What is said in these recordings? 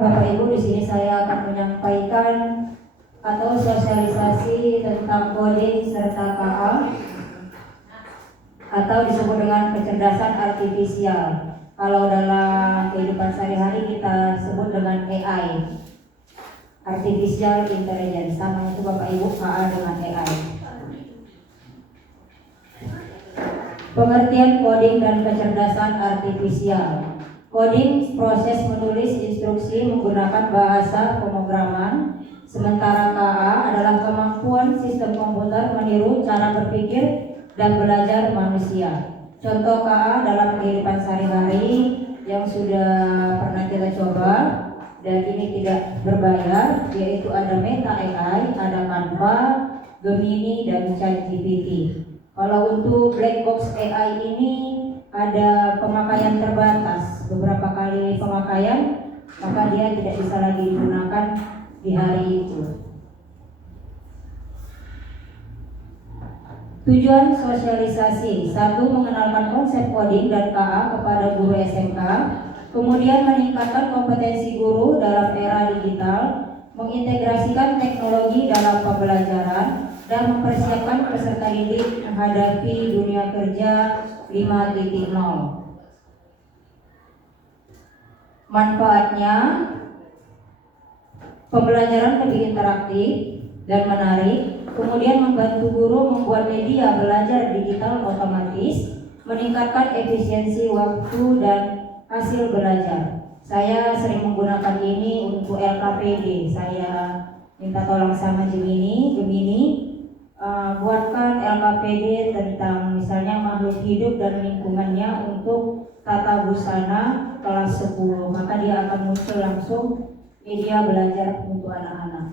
Bapak Ibu, di sini saya akan menyampaikan atau sosialisasi tentang coding serta KA atau disebut dengan kecerdasan artifisial. Kalau dalam kehidupan sehari-hari kita sebut dengan AI, Artificial Intelligence. Sama itu Bapak Ibu, KA dengan AI. Pengertian coding dan kecerdasan artifisial. Coding proses menulis instruksi menggunakan bahasa pemrograman, sementara KA adalah kemampuan sistem komputer meniru cara berpikir dan belajar manusia. Contoh KA dalam kehidupan sehari-hari yang sudah pernah kita coba dan ini tidak berbayar, yaitu ada Meta AI, ada Canva, Gemini, dan ChatGPT. Kalau untuk black box AI ini ada pemakaian terbatas, beberapa kali pemakaian maka dia tidak bisa lagi digunakan di hari itu. Tujuan sosialisasi: 1. Mengenalkan konsep coding dan KA kepada guru SMK, kemudian meningkatkan kompetensi guru dalam era digital, mengintegrasikan teknologi dalam pembelajaran, dan mempersiapkan peserta didik menghadapi dunia kerja 5.0. Manfaatnya, pembelajaran lebih interaktif dan menarik, kemudian membantu guru membuat media belajar digital otomatis, meningkatkan efisiensi waktu dan hasil belajar. Saya sering menggunakan ini untuk LKPD. Saya minta tolong sama Gemini, buatkan LKPD tentang misalnya makhluk hidup dan lingkungannya untuk tata busana kelas 10, maka dia akan muncul langsung media belajar untuk anak-anak.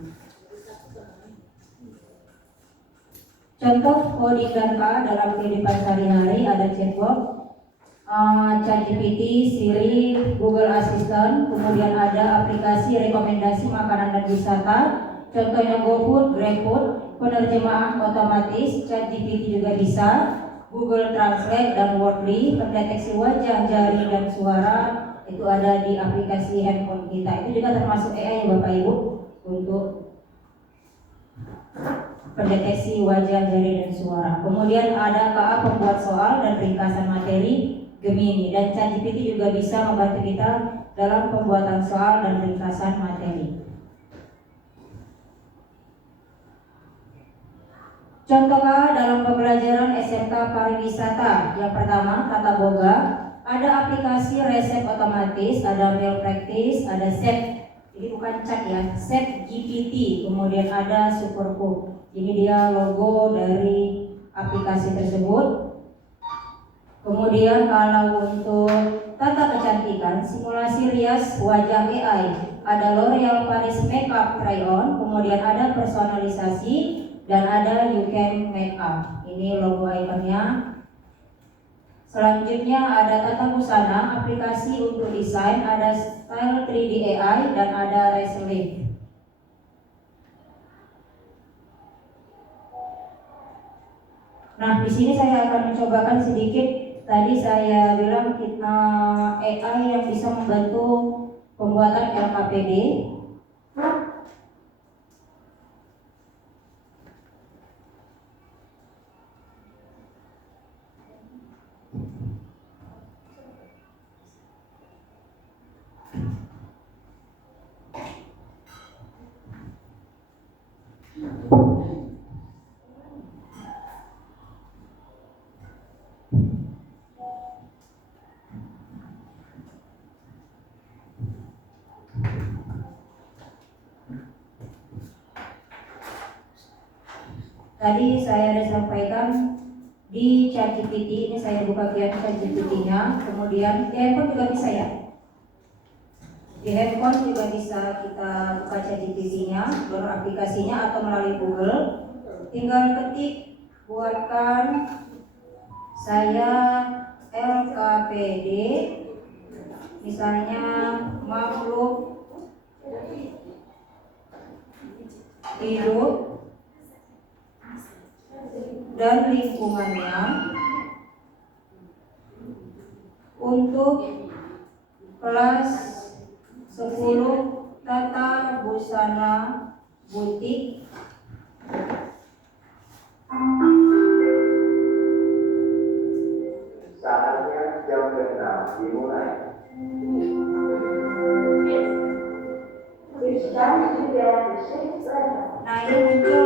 Contoh coding dan KA dalam kehidupan sehari-hari ada chatbot, ChatGPT, Siri, Google Assistant, kemudian ada aplikasi rekomendasi makanan dan wisata, contohnya GoFood, GrabFood, penerjemahan otomatis, ChatGPT juga bisa, Google Translate dan Wordly, pendeteksi wajah, jari dan suara itu ada di aplikasi handphone kita. Itu juga termasuk AI ya Bapak Ibu, untuk pendeteksi wajah, jari dan suara. Kemudian ada KA pembuat soal dan ringkasan materi, Gemini, dan ChatGPT juga bisa membantu kita dalam pembuatan soal dan ringkasan materi. Contoh KA dalam pembelajaran SMK pariwisata. Yang pertama, Tata Boga. Ada aplikasi resep otomatis, ada meal practice, ada set, ini bukan chat ya, set GPT, kemudian ada Supercook. Ini dia logo dari aplikasi tersebut. Kemudian kalau untuk tata kecantikan, simulasi rias wajah AI, ada L'Oreal Paris Makeup Try On, kemudian ada personalisasi dan ada You Can Makeup. Ini logo ikonnya. Selanjutnya ada tata busana, aplikasi untuk desain, ada Style 3D AI dan ada Resleaf. Nah, di sini saya akan mencobakan sedikit. Tadi saya bilang kita AI yang bisa membantu pembuatan LKPD. Tadi saya sampaikan di ChatGPT, ini saya buka kian ChatGPT-nya, kemudian di handphone juga bisa ya. Di handphone juga bisa kita buka ChatGPT-nya, download aplikasinya atau melalui Google. Tinggal ketik, buatkan saya LKPD, misalnya makhluk hidup dan lingkungannya untuk kelas 10 tata busana butik. Saatnya jam 6 dimulai. Nah ini muncul,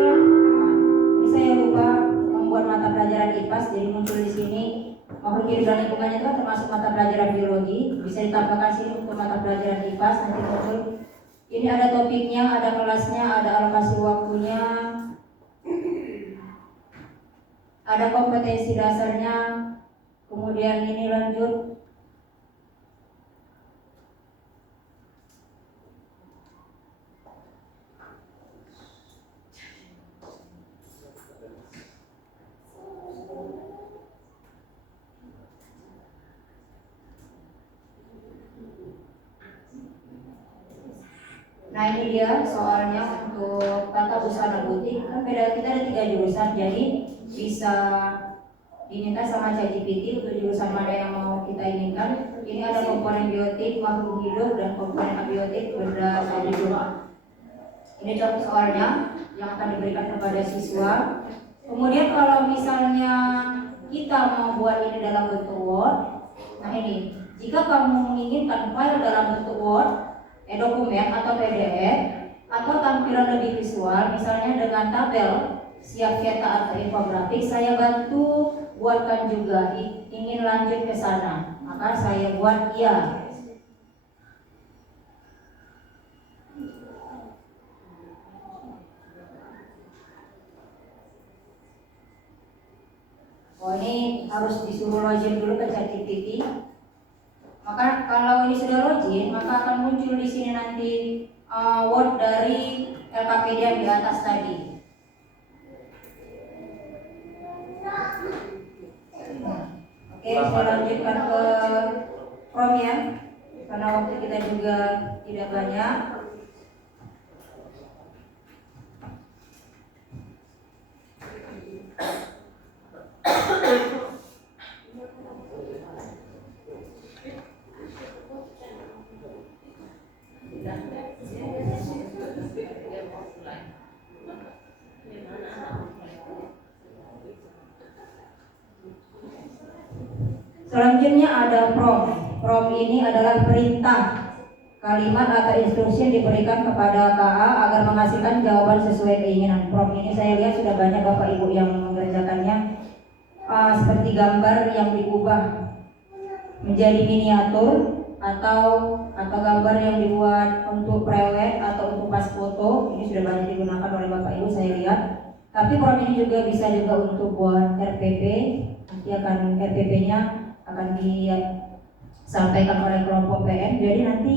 ini saya lupa membuat mata pelajaran IPAS, jadi muncul di sini makhluk hidup dan lingkungannya itu kan termasuk mata pelajaran biologi, bisa ditambahkan sini untuk mata pelajaran IPAS. Nanti muncul, ini ada topiknya, ada kelasnya, ada alokasi waktunya, ada kompetensi dasarnya, kemudian ini lanjut. Nah ini dia soalnya untuk tata busana butik, kan beda, kita ada 3 jurusan, jadi bisa diminta sama ChatGPT untuk jurusan mana yang mau kita inginkan. Ini ada komponen biotik, makhluk hidup, dan komponen abiotik, benda hidup. Ini contoh soalnya yang akan diberikan kepada siswa. Kemudian kalau misalnya kita mau buat ini dalam bentuk Word, nah ini, jika kamu menginginkan file dalam bentuk Word, dokumen atau PDF, atau tampilan lebih visual, misalnya dengan tabel, siap cetak atau infografik, saya bantu buatkan juga. Ingin lanjut ke sana, maka saya buat iya. Oh ini harus disuruh login dulu ke ChatGPT. Maka kalau ini sudah login, maka akan muncul di sini nanti Word dari LKPD yang di atas tadi. Oke, saya lanjutkan ke Chrome ya, karena waktu kita juga tidak banyak. Selanjutnya ada prompt. Prompt ini adalah perintah, kalimat atau instruksi yang diberikan kepada KA agar menghasilkan jawaban sesuai keinginan. Prompt ini saya lihat sudah banyak Bapak Ibu yang mengerjakannya, seperti gambar yang diubah menjadi miniatur, atau gambar yang dibuat untuk prewed atau untuk pas foto. Ini sudah banyak digunakan oleh Bapak Ibu saya lihat. Tapi prompt ini juga bisa juga untuk buat RPP. Nanti akan RPP-nya akan disampaikan oleh kelompok PM. Jadi nanti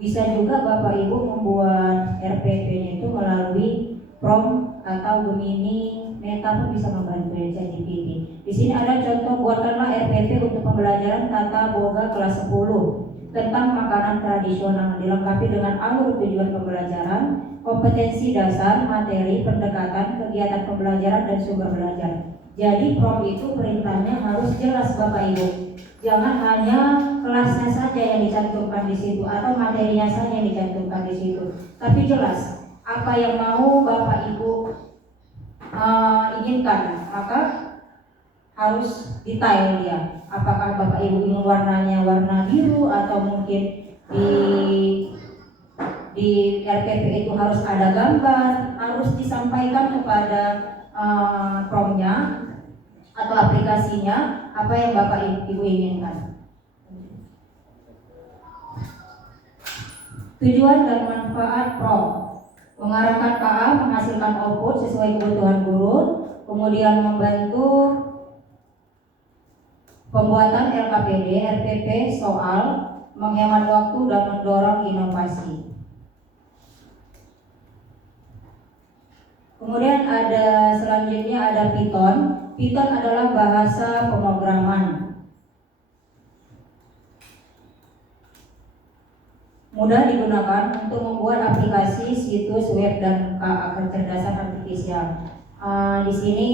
bisa juga Bapak Ibu membuat RPP-nya itu melalui prompt atau Gemini, Meta pun bisa membantu ya, ChatGPT. Di sini ada contoh, buatkanlah RPP untuk pembelajaran tata boga kelas 10 tentang makanan tradisional, dilengkapi dengan alur tujuan pembelajaran, kompetensi dasar, materi, pendekatan, kegiatan pembelajaran, dan sumber belajar. Jadi prompt itu perintahnya harus jelas Bapak Ibu. Jangan hanya kelasnya saja yang dicantumkan di situ atau materinya saja yang dicantumkan di situ, tapi jelas apa yang mau Bapak Ibu inginkan, maka harus detail dia. Apakah Bapak Ibu ingin warnanya warna biru, atau mungkin di RPP itu harus ada gambar, harus disampaikan kepada promptnya atau aplikasinya apa yang Bapak Ibu inginkan. Tujuan dan manfaat prompt: mengarahkan KA menghasilkan output sesuai kebutuhan guru, kemudian membantu pembuatan LKPD, RPP, soal, menghemat waktu dan mendorong inovasi. Kemudian ada selanjutnya ada Python. Python adalah bahasa pemrograman. Mudah digunakan untuk membuat aplikasi, situs web, dan kecerdasan artifisial. Di sini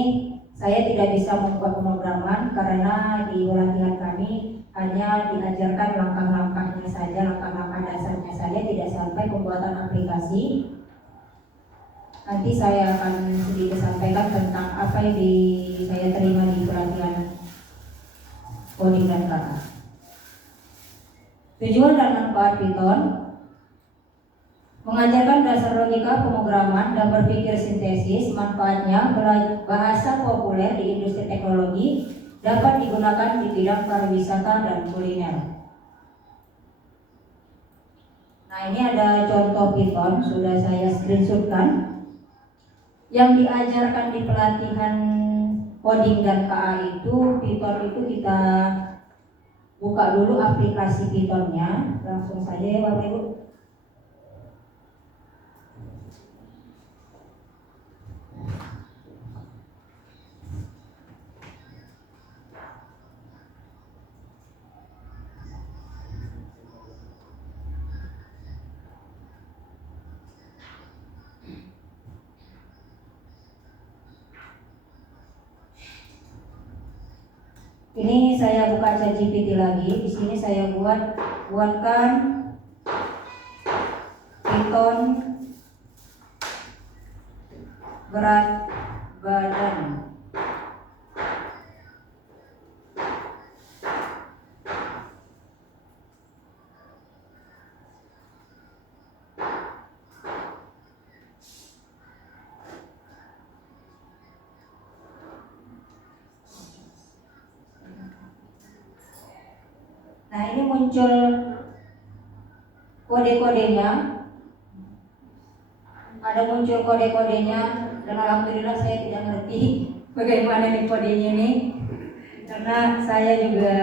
saya tidak bisa membuat pemrograman karena di latihan kami hanya diajarkan langkah-langkahnya saja, langkah-langkah dasarnya saja, tidak sampai pembuatan aplikasi. Nanti saya akan sedikit sampaikan tentang apa yang saya terima di pelatihan coding dan KA. Tujuan dan manfaat Python: mengajarkan dasar logika pemrograman dan berpikir sintesis. Manfaatnya: bahasa populer di industri teknologi, dapat digunakan di bidang pariwisata dan kuliner. Nah, ini ada contoh Python, sudah saya screenshotkan. Yang diajarkan di pelatihan coding dan KA itu, Python itu kita buka dulu aplikasi Pythonnya, langsung saja ya Bapak Ibu. Ini saya buka ChatGPT lagi. Di sini saya buatkan Python berat badan. Nah, ini muncul kode-kodenya. Ada muncul kode-kodenya, dan alhamdulillah saya tidak ngerti bagaimana nih kodenya ini, karena saya juga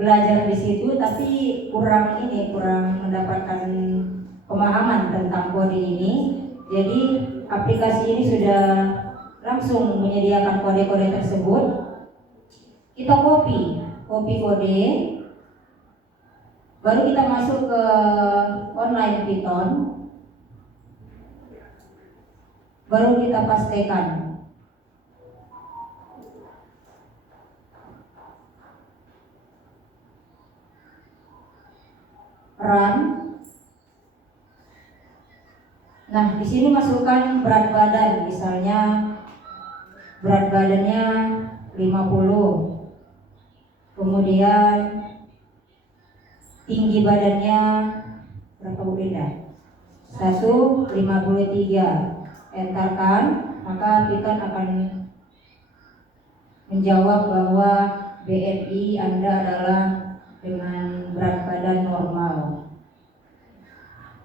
belajar di situ tapi kurang mendapatkan pemahaman tentang kode ini. Jadi aplikasi ini sudah langsung menyediakan kode-kode tersebut. Kita copy kode, baru kita masuk ke online Python, baru kita pastekan. Run. Nah, di sini masukkan berat badan, misalnya berat badannya 50. Kemudian tinggi badannya berapa Bu Linda? 153. Entarkan, maka Python akan menjawab bahwa BMI Anda adalah dengan berat badan normal.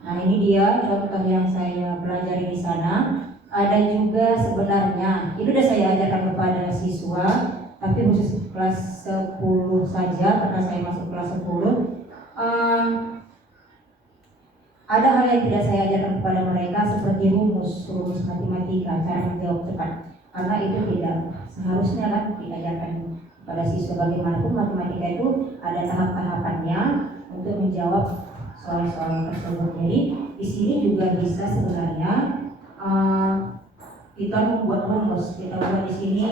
Nah, ini dia contoh yang saya pelajari di sana. Ada juga sebenarnya, itu sudah saya ajarkan kepada siswa, tapi khusus kelas 10 saja karena saya masuk kelas 10. Ada hal yang tidak saya ajarkan kepada mereka seperti rumus matematika, cara menjawab cepat, karena itu tidak seharusnya kan diajarkan pada siswa. Bagaimanapun matematika itu ada tahap-tahapannya untuk menjawab soal-soal tersebut. Jadi di sini juga bisa sebenarnya kita membuat rumus. Kita buat di sini,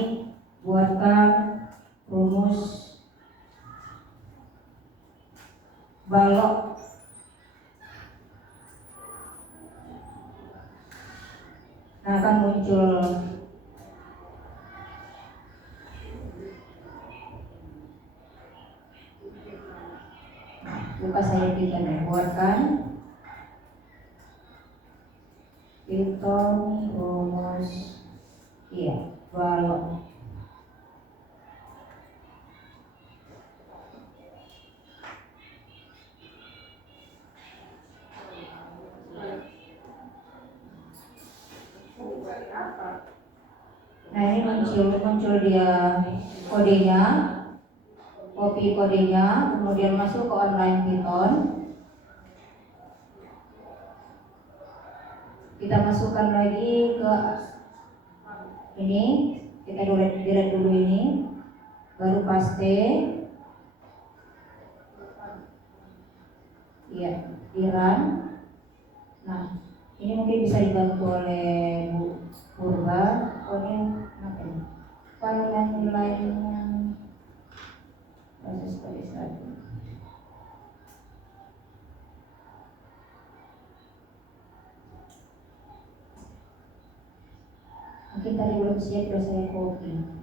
buatkan rumus balok. Nah, akan muncul buka saya Python ya, buatkan Python rumus balok. Nah, ini muncul dia kodenya, copy kodenya, kemudian masuk ke online Python. Kita masukkan lagi ke ini, kita delete dulu ini, baru paste. Iya, di run. Nah, ini mungkin bisa dibantu oleh Bu Purba. Ini panjang nilainya proses kode 1. Mungkin tadi belum siap, udah saya copy.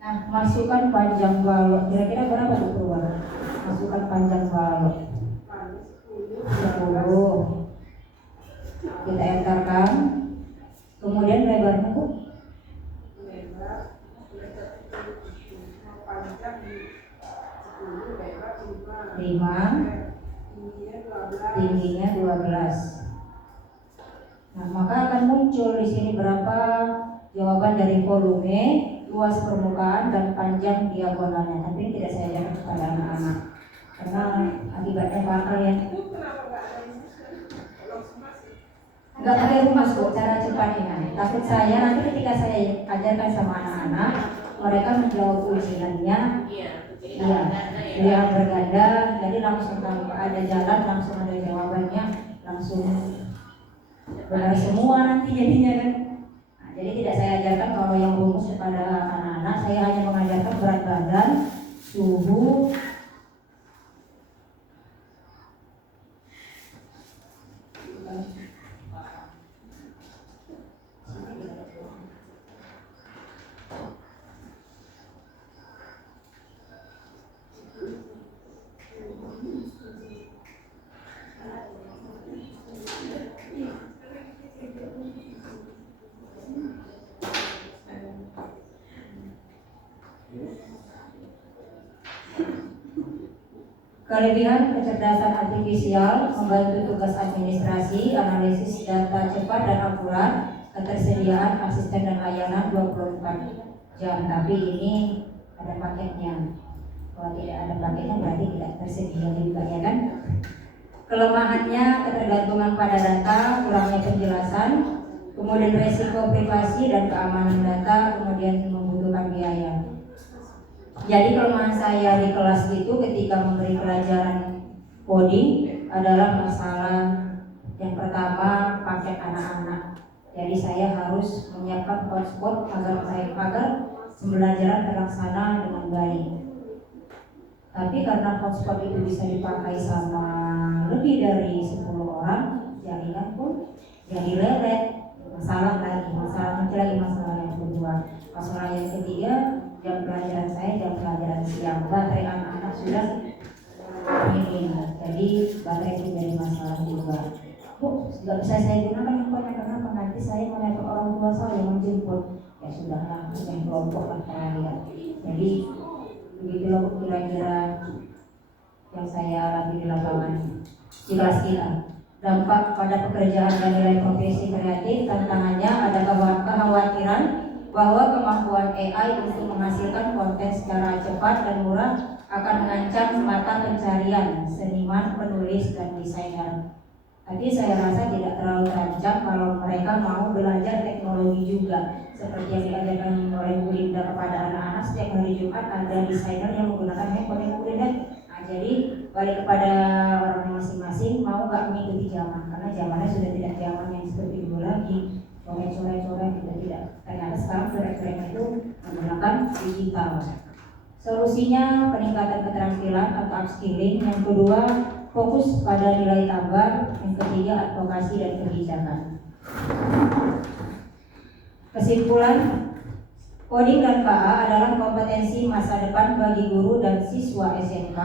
Nah, masukan panjang balok kira-kira berapa tuh keluar? Masukan panjang balok 10. Kita entarkan. Kemudian lebarnya Bu? Panjang 10, lebar 5, tingginya 12. Nah, maka akan muncul di sini berapa jawaban dari volume, luas permukaan, dan panjang diagonalnya. Tapi ini tidak saya ajarkan kepada anak-anak karena akibatnya fatal ya. Enggak pakai rumus Bu, cara cepatnya. Takut saya nanti ketika saya ajarkan sama anak-anak, mereka menjawab ujiannya iya berganda, jadi langsung tanpa ada jalan langsung ada jawabannya, langsung benar semua nanti jadinya kan. Nah, jadi tidak saya ajarkan kalau yang rumus kepada anak-anak, saya hanya mengajarkan berat badan, suhu, kelebihan kecerdasan artifisial membantu tugas administrasi, analisis data cepat dan akurat, ketersediaan asisten dan layanan 24 jam. Tapi ini ada paketnya. Kalau tidak ada paketnya berarti tidak tersedia juga ya kan? Kelemahannya ketergantungan pada data, kurangnya penjelasan, kemudian resiko privasi dan keamanan data, kemudian membutuhkan biaya. Jadi kelemahan saya di kelas itu ketika memberi pelajaran coding adalah masalah yang pertama paket anak-anak. Jadi saya harus menyiapkan hotspot agar pembelajaran terlaksana dengan baik. Tapi karena hotspot itu bisa dipakai sama lebih dari 10 orang, jaringan pun jadi lelet. Masalah masalah yang kedua. Masalah yang ketiga, jam pelajaran saya jam pelajaran siang, baterai anak-anak sudah minim, jadi baterai itu jadi masalah juga. Bu, nggak bisa saya gunakan handphonenya karena nanti saya menelpon orang tua saya menjemput. Ya sudahlah, yang kelompok lah kalian. Jadi begitulah kira-kira yang saya alami di lapangan. Jelas-jelas dampak pada pekerjaan dan nilai profesi kreatif, tantangannya ada kekhawatiran bahwa kemampuan AI untuk menghasilkan konten secara cepat dan murah akan mengancam mata pencarian seniman, penulis, dan desainer. Tapi saya rasa tidak terlalu terancam kalau mereka mau belajar teknologi juga, seperti yang diajarkan oleh Bu Linda kepada anak-anak setiap hari Jumat ada desainer yang menggunakan handphone yang Bu Linda. Nah, jadi balik kepada orang masing-masing mau nggak mengikuti zaman, karena zamannya sudah tidak zaman yang seperti dulu lagi. Coret-coret tidak. Ternyata sekarang coret-coret itu menggunakan digital. Solusinya peningkatan keterampilan atau upskilling. Yang kedua, fokus pada nilai tambah. Yang ketiga, advokasi dan kebijakan. Kesimpulan, coding dan KA adalah kompetensi masa depan bagi guru dan siswa SMK.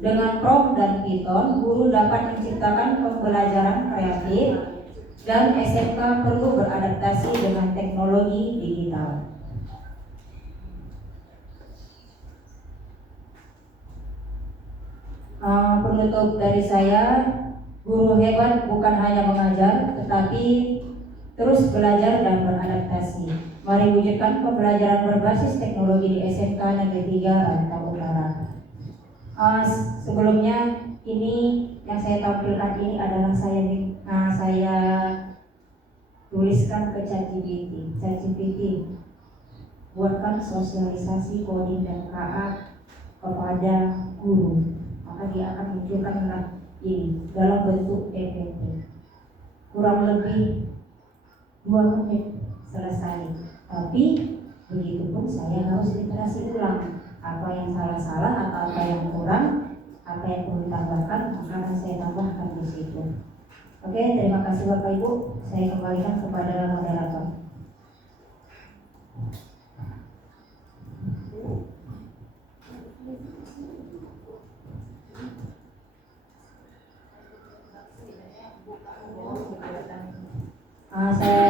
Dengan prompt dan Python, guru dapat menciptakan pembelajaran kreatif dan SMK perlu beradaptasi dengan teknologi digital. Penutup dari saya, guru hebat bukan hanya mengajar, tetapi terus belajar dan beradaptasi. Mari wujudkan pembelajaran berbasis teknologi di SMK Negeri 3 Rantau Utara. Sebelumnya ini yang saya tampilkan ini adalah saya tuliskan ke ChatGPT. buatkan sosialisasi coding dan KA kepada guru, maka dia akan munculkan ini dalam bentuk PPT. Kurang lebih 2 menit selesai. Tapi begitupun saya harus literasi ulang apa yang salah atau apa yang kurang, apa yang perlu ditambahkan, maka akan saya tambahkan di situ. Oke, terima kasih Bapak Ibu. Saya kembalikan kepada moderator. Saya